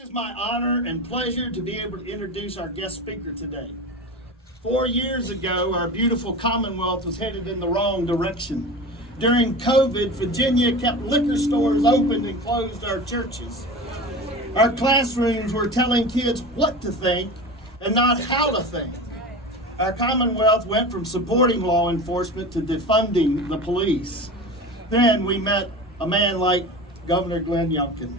It is my honor and pleasure to be able to introduce our guest speaker today. 4 years ago, our beautiful Commonwealth was headed in the wrong direction. During COVID, Virginia kept liquor stores open and closed our churches. Our classrooms were telling kids what to think and not how to think. Our Commonwealth went from supporting law enforcement to defunding the police. Then we met a man like Governor Glenn Youngkin.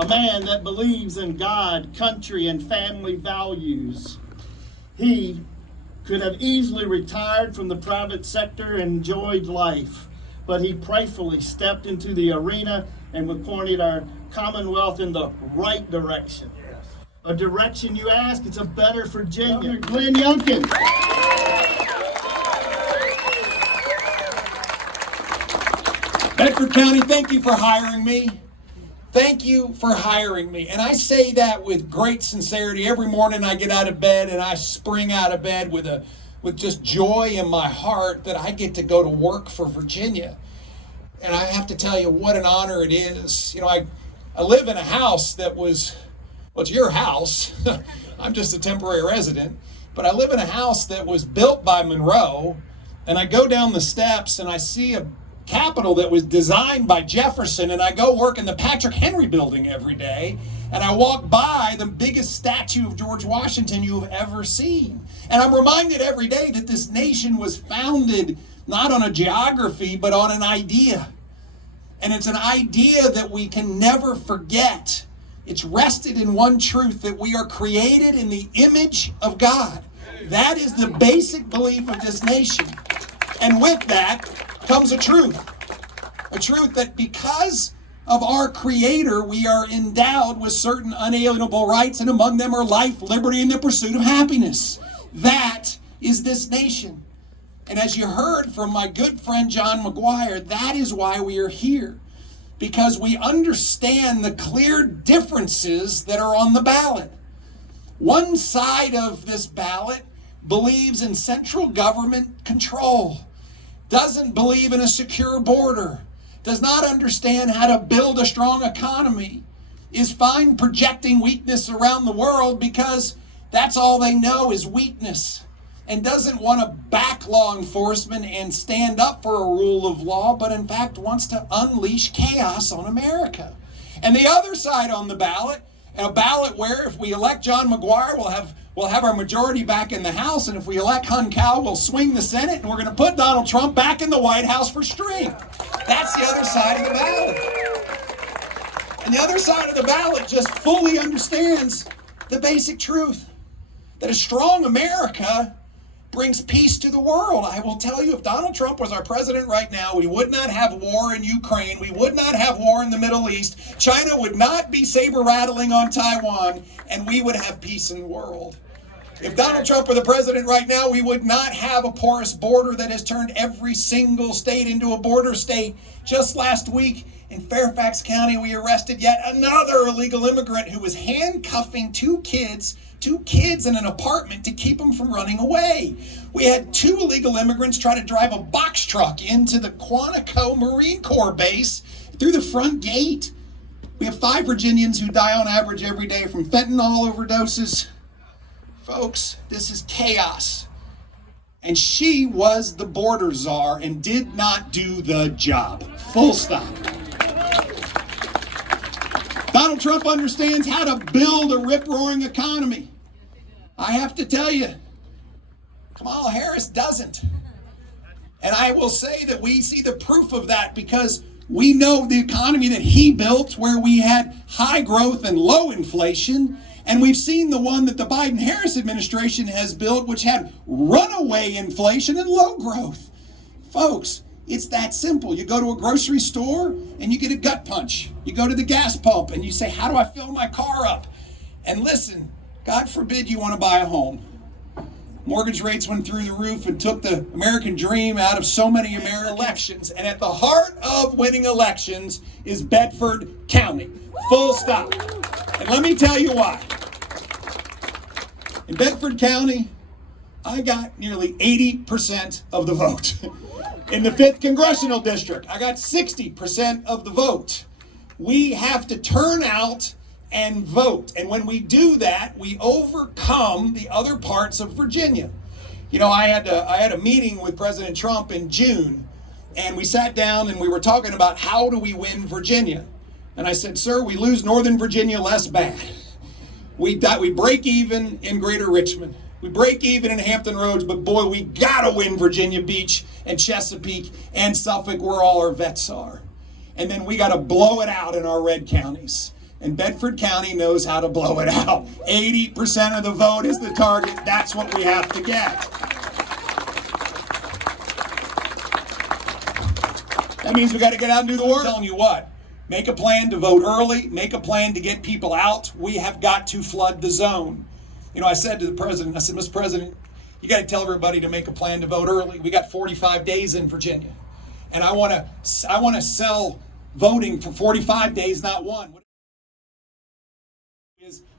A man that believes in God, country, and family values. He could have easily retired from the private sector and enjoyed life, but he prayerfully stepped into the arena and pointed our Commonwealth in the right direction. A direction, you ask? It's a better Virginia. Glenn Youngkin. Bedford County, thank you for hiring me. Thank you for hiring me. And I say that with great sincerity. Every morning I get out of bed and I spring out of bed with just joy in my heart that I get to go to work for Virginia. And I have to tell you what an honor it is. You know, I live in a house that was, well, it's your house. I'm just a temporary resident. But I live in a house that was built by Monroe. And I go down the steps and I see a Capitol that was designed by Jefferson, and I go work in the Patrick Henry building every day, and I walk by the biggest statue of George Washington you have ever seen. And I'm reminded every day that this nation was founded not on a geography, but on an idea. And it's an idea that we can never forget. It's rested in one truth, that we are created in the image of God. That is the basic belief of this nation. And with that comes a truth that because of our Creator, we are endowed with certain unalienable rights, and among them are life, liberty, and the pursuit of happiness. That is this nation. And as you heard from my good friend John McGuire, that is why we are here, because we understand the clear differences that are on the ballot. One side of this ballot believes in central government control, doesn't believe in a secure border, does not understand how to build a strong economy, is fine projecting weakness around the world because that's all they know is weakness, and doesn't want to back law enforcement and stand up for a rule of law, but in fact wants to unleash chaos on America. And the other side on the ballot, a ballot where if we elect John McGuire, we'll have our majority back in the House, and if we elect Hun Cow, we'll swing the Senate, and we're going to put Donald Trump back in the White House for strength. That's the other side of the ballot. And the other side of the ballot just fully understands the basic truth that a strong America brings peace to the world. I will tell you, if Donald Trump was our president right now, we would not have war in Ukraine. We would not have war in the Middle East. China would not be saber-rattling on Taiwan, and we would have peace in the world. If Donald Trump were the president right now, we would not have a porous border that has turned every single state into a border state. Just last week in Fairfax County, we arrested yet another illegal immigrant who was handcuffing two kids in an apartment to keep them from running away. We had 2 illegal immigrants try to drive a box truck into the Quantico Marine Corps base through the front gate. We have 5 Virginians who die on average every day from fentanyl overdoses. Folks, this is chaos. And she was the border czar and did not do the job. Full stop. Donald Trump understands how to build a rip-roaring economy. I have to tell you, Kamala Harris doesn't. And I will say that we see the proof of that because we know the economy that he built, where we had high growth and low inflation. And we've seen the one that the Biden-Harris administration has built, which had runaway inflation and low growth. Folks, it's that simple. You go to a grocery store and you get a gut punch. You go to the gas pump and you say, how do I fill my car up? And listen, God forbid you want to buy a home. Mortgage rates went through the roof and took the American dream out of so many American elections. And at the heart of winning elections is Bedford County. Full stop. And let me tell you why. In Bedford County, I got nearly 80% of the vote. In the 5th Congressional District, I got 60% of the vote. We have to turn out and vote. And when we do that, we overcome the other parts of Virginia. You know, I had a meeting with President Trump in June, and we sat down and we were talking about how do we win Virginia. And I said, sir, we lose Northern Virginia less bad. We break even in Greater Richmond. We break even in Hampton Roads, but boy, we gotta win Virginia Beach and Chesapeake and Suffolk, where all our vets are. And then we gotta blow it out in our red counties. And Bedford County knows how to blow it out. 80% of the vote is the target. That's what we have to get. That means we gotta get out and do the work. I'm telling you what, make a plan to vote early, make a plan to get people out. We have got to flood the zone. You know, I said to the president, I said, Mr. President, you got to tell everybody to make a plan to vote early. We got 45 days in Virginia. And I want to sell voting for 45 days, not one.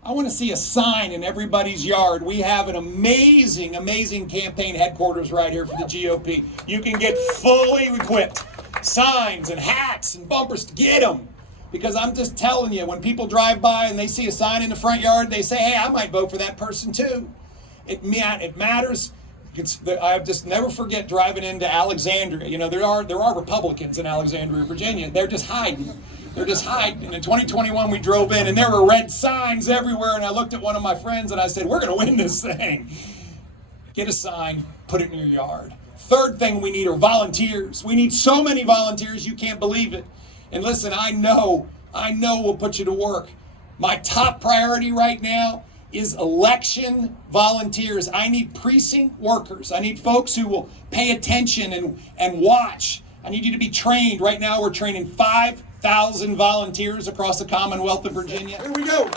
I want to see a sign in everybody's yard. We have an amazing, amazing campaign headquarters right here for the GOP. You can get fully equipped. Signs and hats and bumpers, to get them. Because I'm just telling you, when people drive by and they see a sign in the front yard, they say, hey, I might vote for that person too. It matters. I just never forget driving into Alexandria. You know, there are Republicans in Alexandria, Virginia. They're just hiding. They're just hiding. And in 2021, we drove in and there were red signs everywhere. And I looked at one of my friends and I said, we're going to win this thing. Get a sign, put it in your yard. Third thing we need are volunteers. We need so many volunteers, you can't believe it. And listen, I know we'll put you to work. My top priority right now is election volunteers. I need precinct workers. I need folks who will pay attention and watch. I need you to be trained. Right now we're training 5,000 volunteers across the Commonwealth of Virginia. Here we go.